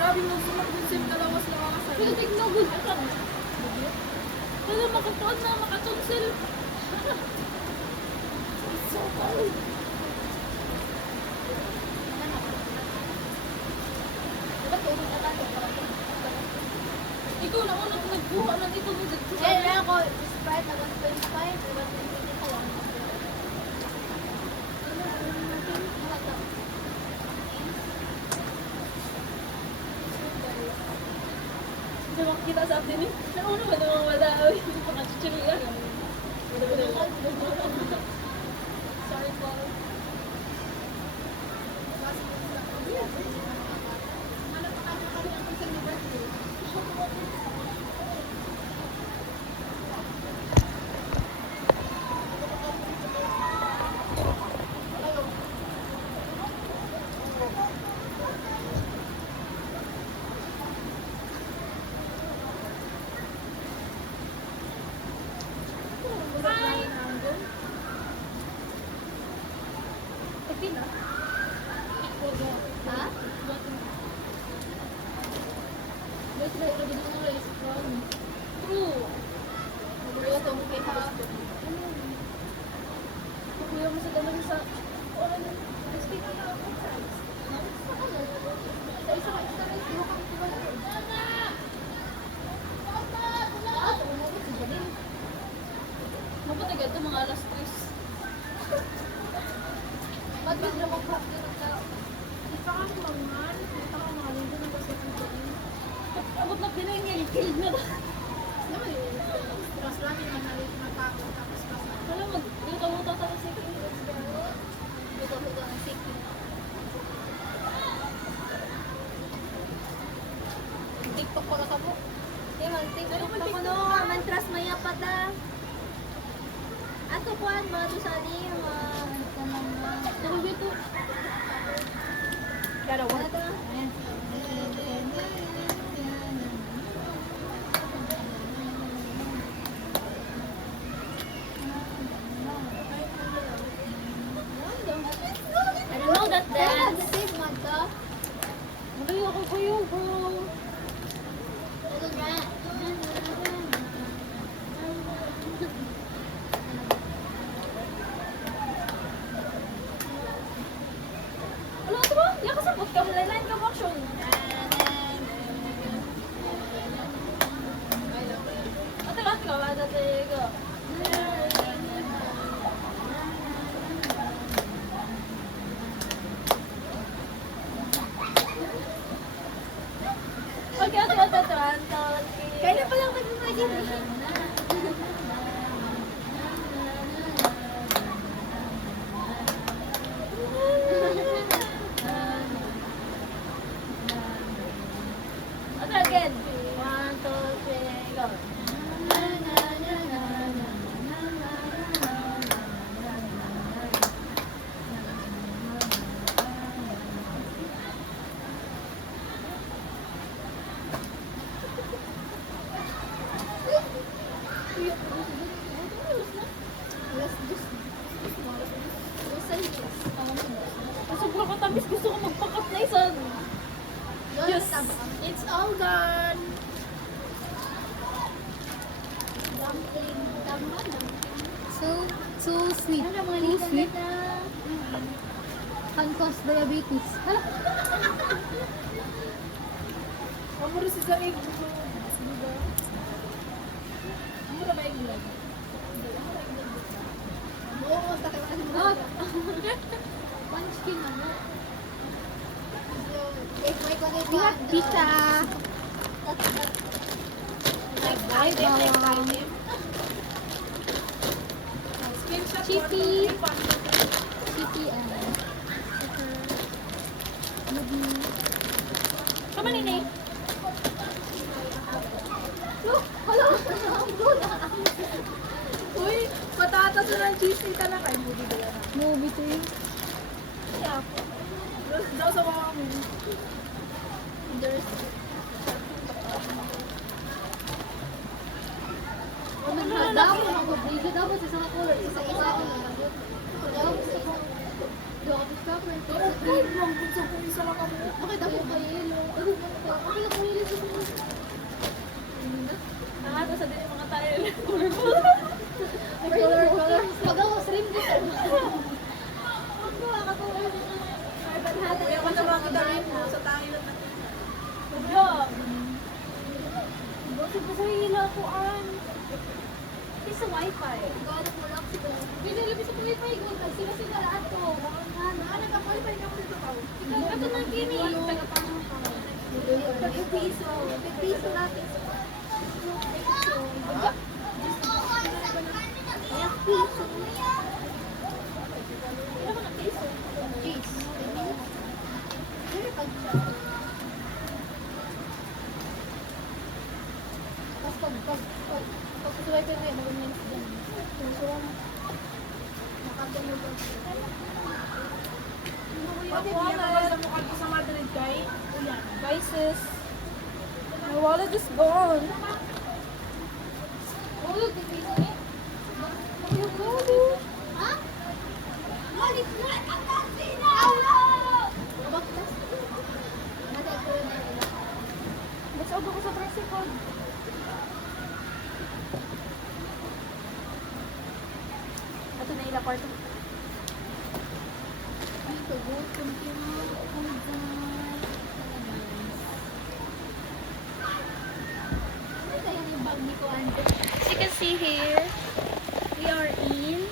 Grabe mo sumakbusip dalawa sa mga kasal. Pero tignogon ka. Pero makatuon na makatunsil. So cold. Ikaw na ako nagbuha na dito mo dito. Eh, ako, Sprite na 1.5, 1.20 ka lang. Diba kita sa atin eh? Nauna ba naman wala? Pakachichiri lang. Sorry po. Pagpina? Ha? Wait, wait, wait, dito ng rice from. True. Luto mo kay ha. Kuya mo sa dalawa sa... Wala na. Steak na ako. Isa-isa ka, isa-isa ka. Mapatagad ito mga alas 3. Ba't bigla mo practice ka? Isa ka mangan. Isa ka mangan. Hindi na kasi ang gawin. Abot na pinangil-kilig na ba? Naman yun. Stress lang yung natako. Tapos ka. Wala mag-luto mo ito tapos sa kin. Luto-luto ng siki. TikTok ko na ka mo. TikTok na ko no. Mantras maya pata. Ato kuan mga tusali mga Pero dito. Gotta work. I don't know that dance. Save Magda. Malayo ako kayo, bro. Wala ito ba? Yan kasabot ka mo. Line ka mo action. Ate ka, ate ka. Ate ka. Okay, ate. Kaya pa lang nag-imagine. Ate, again. 1, 2, 3, go. Sobrang katamis. Gusto ko magpakat na isa. Yes. It's all done. So sweet. Too sweet. Can cause diabetes. Amuro si Zaig. Amuro ba yung lag? Oo, takay ka No. Munchkin ano? Ingat pizza. Bye bawang. Chippy. Chippy Kaman ini. Look, hello. Uy, patatas na ng cheese ka na kayo. Movie ba yan? Movie to you. Yeah. Daw sa mga there's Kumanhada ako, mag-video daw sa isang color, isa isa ako nalagot. Daw gusto ko. Do ako sa friend. Okay, wrong kung sa kung isa lang ako. Okay, daw ko yelo. Okay, ako yelo sa mga. Nakata sa din yung mga tile. Colorful. Color. Pag-awas rin ko. Kaya ko naman kita rin mo sa tayo na Wala. Bakit ba sa hila ko an? Kasi sa wifi. Gawin mo lang sila. Hindi, labis sa wifi ko. Sila lahat ko. Nagka-qualify ka mo dito pa. Ikaw, ito na kini. Taga-panong ka. Taga-piso. Taga-piso natin. Pag-suway pa rin, mag-comments dyan. So, nakatulog ako. Pati pinakabasa mo ka sa Madrid kay Uyan. Bye sis. My wallet is gone. Ulog, di piso eh. Ha? Malit na! Bakit? Mata ko rin na. Basta ako sa tricycle. Ato na ila kwarto. Dito, gutom ka na. Oh my God. Ano kaya yung bag ni ko, Ante? As you can see here, we are in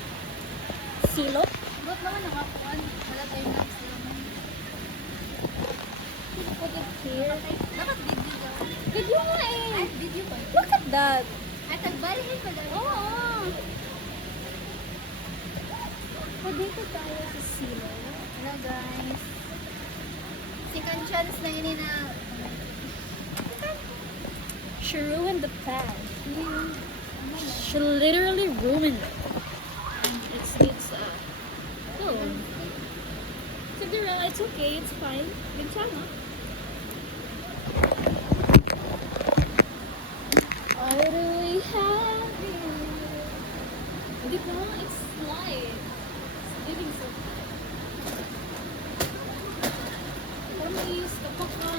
Silot. Ba't naman nakakuan? Wala tayong naksilaman. Put it here. Dapat video daw. Video nga eh. Ay, video ba? Look at that. Ay, tagbalihin ko lang. Oo. So, dito tayo sa Silot. Hello guys. Second chance na yun na. She ruined the plan. She literally ruined it. Oh. Cinderella, it's okay, it's fine. Good job, huh? What do we have here? Di ba? It's light. It's living so Parang may use ka pa ka.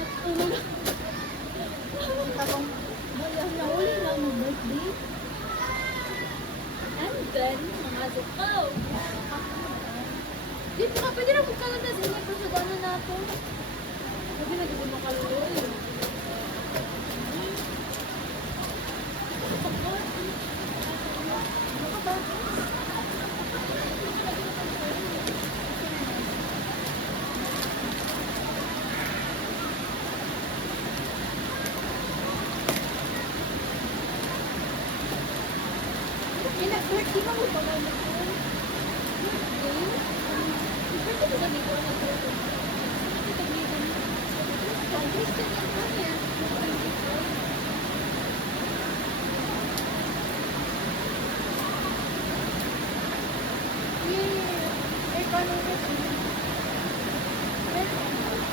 Tapong, bayang nahuli na mo birthday. And then, mga zukaw. Dito ka, pwede na magkaroon na din. Pero sa gano'n na ito. Sabi na hindi makaluloy. Nag-birthday mo ba ba na ito? Birthday ko ba ni ko? Pag-birthday na ito niya. Yeah. Ay, paano ito?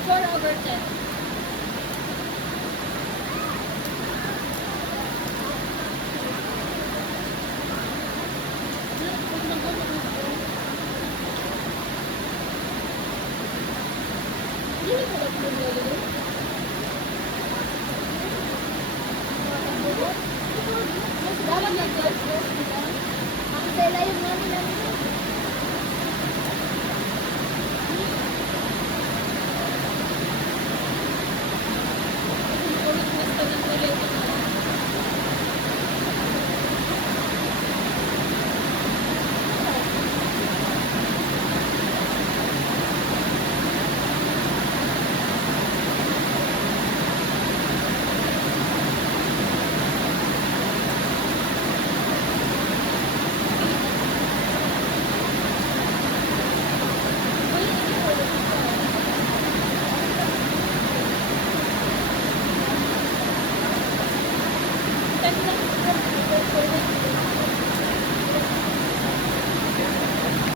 4/10. Hindi ko lang